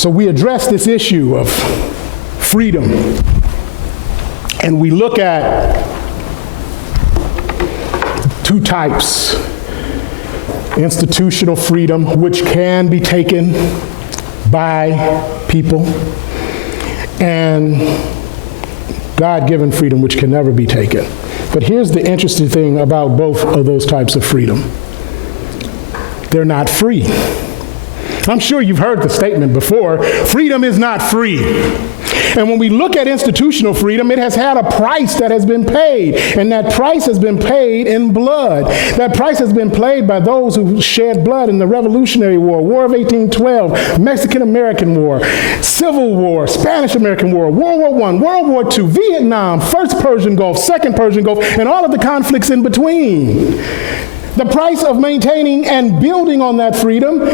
So we address this issue of freedom, and we look at two types: institutional freedom, which can be taken by people, and God-given freedom, which can never be taken. But here's the interesting thing about both of those types of freedom: they're not free. I'm sure you've heard the statement before, freedom is not free. And when we look at institutional freedom, it has had a price that has been paid, and that price has been paid in blood. That price has been paid by those who shed blood in the Revolutionary War, War of 1812, Mexican-American War, Civil War, Spanish-American War, World War I, World War II, Vietnam, First Persian Gulf, Second Persian Gulf, and all of the conflicts in between. The price of maintaining and building on that freedom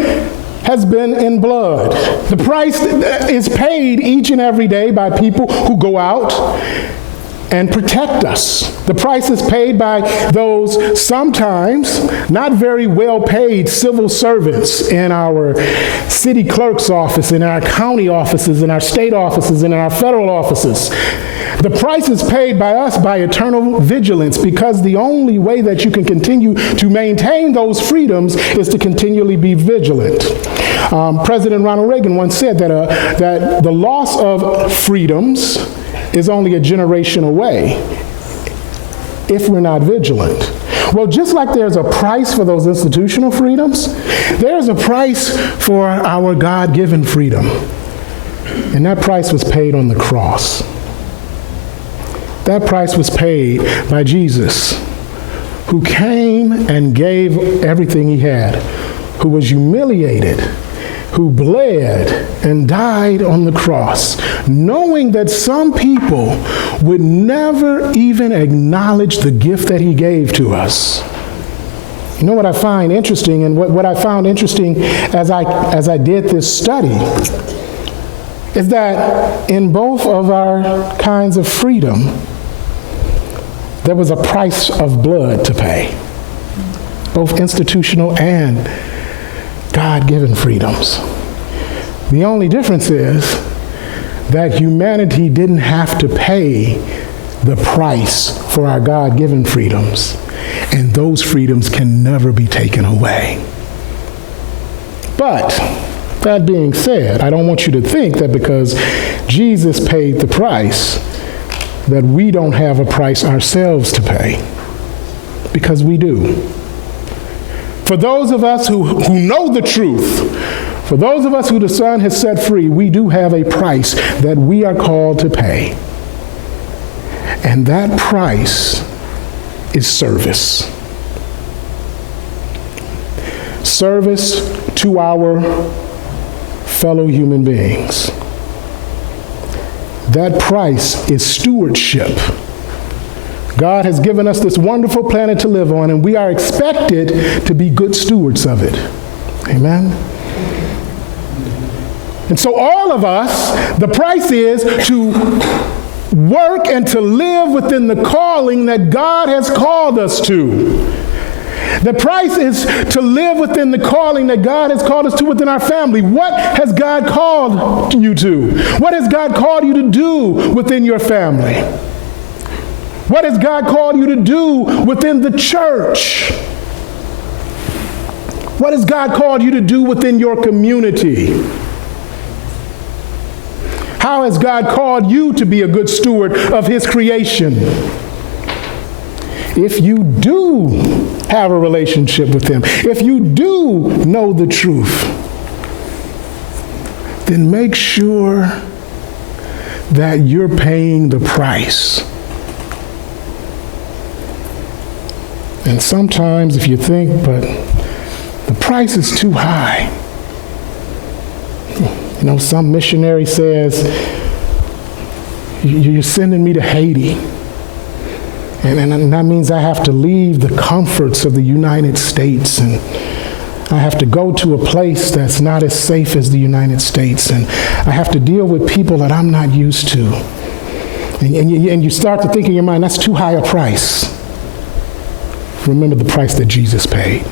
has been in blood. The price is paid each and every day by people who go out and protect us. The price is paid by those sometimes not very well paid civil servants in our city clerk's office, in our county offices, in our state offices, and in our federal offices. The price is paid by us by eternal vigilance, because the only way that you can continue to maintain those freedoms is to continually be vigilant. President Ronald Reagan once said that the loss of freedoms is only a generation away if we're not vigilant. Well, just like there's a price for those institutional freedoms, there's a price for our God-given freedom. And that price was paid on the cross. That price was paid by Jesus, who came and gave everything he had, who was humiliated, who bled and died on the cross, knowing that some people would never even acknowledge the gift that he gave to us. You know what I find interesting, and what I found interesting as I did this study, is that in both of our kinds of freedom, there was a price of blood to pay, both institutional and God-given freedoms. The only difference is that humanity didn't have to pay the price for our God-given freedoms, and those freedoms can never be taken away. But that being said, I don't want you to think that because Jesus paid the price that we don't have a price ourselves to pay, because we do. For those of us who know the truth, for those of us who the Son has set free, we do have a price that we are called to pay. And that price is service. Service to our fellow human beings. That price is stewardship. God has given us this wonderful planet to live on, and we are expected to be good stewards of it. Amen? And so all of us, the price is to work and to live within the calling that God has called us to. The price is to live within the calling that God has called us to within our family. What has God called you to? What has God called you to do within your family? What has God called you to do within the church? What has God called you to do within your community? How has God called you to be a good steward of his creation? If you do have a relationship with him, if you do know the truth, then make sure that you're paying the price. And sometimes if you think, but the price is too high. You know, some missionary says, you're sending me to Haiti. And that means I have to leave the comforts of the United States, and I have to go to a place that's not as safe as the United States, and I have to deal with people that I'm not used to. And you start to think in your mind, that's too high a price. Remember the price that Jesus paid.